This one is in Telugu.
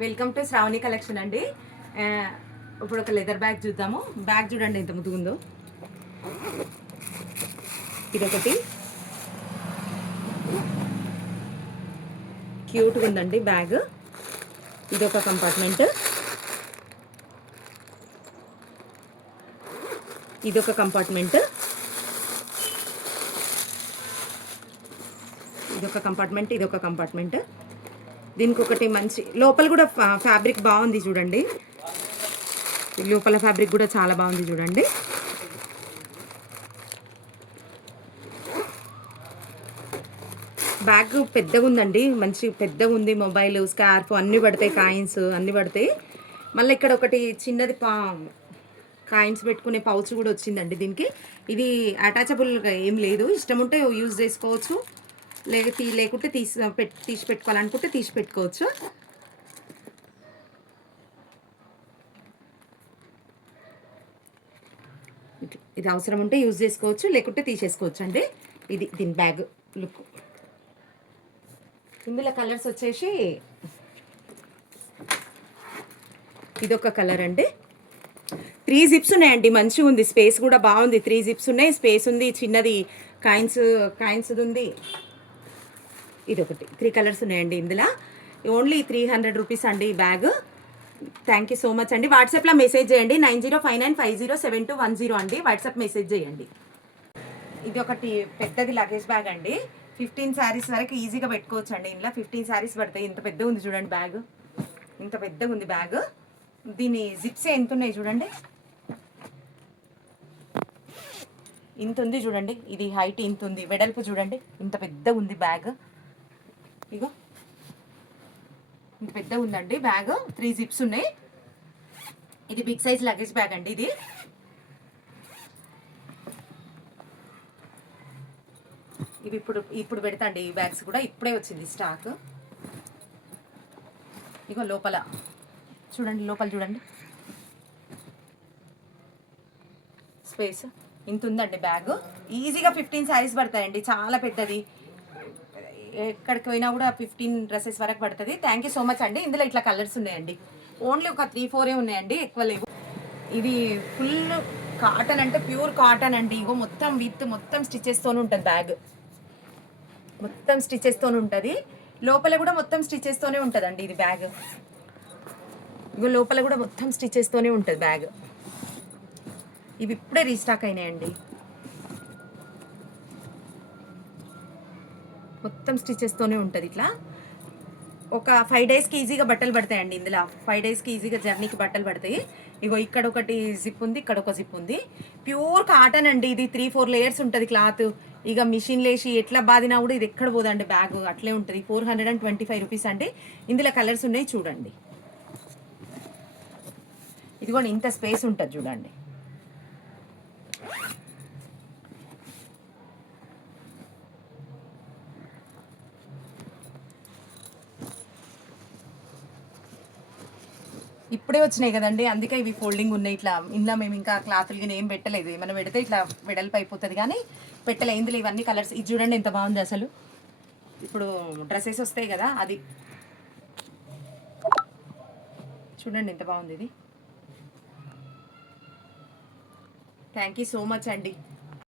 వెల్కమ్ టు శ్రావణి కలెక్షన్ అండి. ఇప్పుడు ఒక లెదర్ బ్యాగ్ చూద్దాము. బ్యాగ్ చూడండి ఎంత ముద్దుగుందో. ఇదొకటి క్యూట్గా ఉందండి బ్యాగ్. ఇదొక కంపార్ట్మెంట్, ఇదొక కంపార్ట్మెంట్, ఇదొక కంపార్ట్మెంట్, ఇదొక కంపార్ట్మెంట్. దీనికి ఒకటి మంచి లోపల కూడా ఫ్యాబ్రిక్ బాగుంది చూడండి. లోపల ఫ్యాబ్రిక్ కూడా చాలా బాగుంది చూడండి. బ్యాగ్ పెద్దగా ఉందండి, మంచి పెద్దగా ఉంది. మొబైల్, స్కార్ఫ్ అన్నీ పడతాయి, కాయిన్స్ అన్నీ పడతాయి. మళ్ళీ ఇక్కడ ఒకటి చిన్నది కాయిన్స్ పెట్టుకునే పౌచ్ కూడా వచ్చిందండి దీనికి. ఇది అటాచబుల్గా ఏం లేదు, ఇష్టం ఉంటే యూజ్ చేసుకోవచ్చు, లేకుంటే తీసి పెట్టుకోవాలనుకుంటే తీసి పెట్టుకోవచ్చు. ఇది అవసరం ఉంటే యూజ్ చేసుకోవచ్చు, లేకుంటే తీసేసుకోవచ్చు అండి. ఇది దీని బ్యాగ్ లుక్. ఇందులో కలర్స్ వచ్చేసి ఇదొక కలర్ అండి. 3 జిప్స్ ఉన్నాయండి, మంచిగా ఉంది. స్పేస్ కూడా బాగుంది. 3 జిప్స్ ఉన్నాయి, స్పేస్ ఉంది. చిన్నది కాయిన్స్ ఉంది. ఇదొకటి 3 కలర్స్ ఉన్నాయండి ఇందులో. ఓన్లీ 300 రూపీస్ అండి ఈ bag. Thank you so much అండి. వాట్సాప్లో మెసేజ్ చేయండి, 9059507210 అండి. వాట్సాప్ మెసేజ్ చేయండి. ఇది ఒకటి పెద్దది లగేజ్ బ్యాగ్ అండి. 15 శారీస్ వరకు ఈజీగా పెట్టుకోవచ్చు అండి. ఇంట్లో 15 శారీస్ పడతాయి. ఇంత పెద్దగా ఉంది చూడండి బ్యాగ్, ఇంత పెద్దగా ఉంది బ్యాగ్. దీని జిప్స్ ఎంత ఉన్నాయి చూడండి, ఇంత ఉంది చూడండి. ఇది హైట్ ఇంత ఉంది, వెడల్పు చూడండి ఇంత పెద్దగా ఉంది బ్యాగ్. ఇగో ఇంత పెద్దగా ఉందండి బ్యాగ్. 3 జిప్స్ ఉన్నాయి. ఇది బిగ్ సైజ్ లగేజ్ బ్యాగ్ అండి. ఇవి ఇప్పుడు పెడతా అండి. ఈ బ్యాగ్స్ కూడా ఇప్పుడే వచ్చింది స్టాక్. ఇగో లోపల చూడండి స్పేస్ ఇంత ఉందండి బ్యాగ్. ఈజీగా 15 శారీస్ పడతాయండి, చాలా పెద్దది. ఎక్కడికి పోయినా కూడా 15 డ్రెస్సెస్ వరకు పడుతుంది. థ్యాంక్ యూ సో మచ్ అండి. ఇందులో ఇట్లా కలర్స్ ఉన్నాయండి. ఓన్లీ ఒక 3-4 ఉన్నాయండి, ఎక్కువ లేవు. ఇది ఫుల్ కాటన్, అంటే ప్యూర్ కాటన్ అండి. ఇగో మొత్తం స్టిచెస్తోనే ఉంటుంది బ్యాగ్, మొత్తం స్టిచెస్తోనే ఉంటుంది. లోపల కూడా మొత్తం స్టిచెస్తోనే ఉంటుందండి ఇది బ్యాగ్. ఇగో లోపల కూడా మొత్తం స్టిచెస్తోనే ఉంటుంది బ్యాగ్. ఇవి ఇప్పుడే రీస్టాక్ అయినాయండి. మొత్తం స్టిచెస్తోనే ఉంటుంది. ఇట్లా ఒక 5 డేస్కి ఈజీగా బట్టలు పడతాయండి. ఇందులో 5 డేస్కి ఈజీగా జర్నీకి బట్టలు పడతాయి. ఇగో ఇక్కడ ఒకటి జిప్ ఉంది, ఇక్కడ ఒక జిప్ ఉంది. ప్యూర్ కాటన్ అండి. ఇది 3-4 లేయర్స్ ఉంటుంది క్లాత్. ఇక మిషన్ లేసి ఎట్లా బాదినా కూడా ఇది ఎక్కడ పోదండి బ్యాగ్, అట్లే ఉంటుంది. 425 రూపీస్ అండి. ఇందులో కలర్స్ ఉన్నాయి చూడండి. ఇది కూడా ఇంత స్పేస్ ఉంటుంది చూడండి. ఇప్పుడే వచ్చినాయి కదండి, అందుకే ఇవి ఫోల్డింగ్ ఉన్నాయి. ఇట్లా ఇంట్లో మేము ఇంకా క్లాతులు కానీ ఏం పెట్టలేదు. ఏమైనా పెడితే ఇట్లా వెడల్పు అయిపోతుంది కానీ పెట్టలే. ఇందులో ఇవన్నీ కలర్స్. ఇది చూడండి ఎంత బాగుంది అసలు. ఇప్పుడు డ్రెస్సెస్ వస్తాయి కదా, అది చూడండి ఎంత బాగుంది ఇది. థ్యాంక్ యూ సో మచ్ అండి.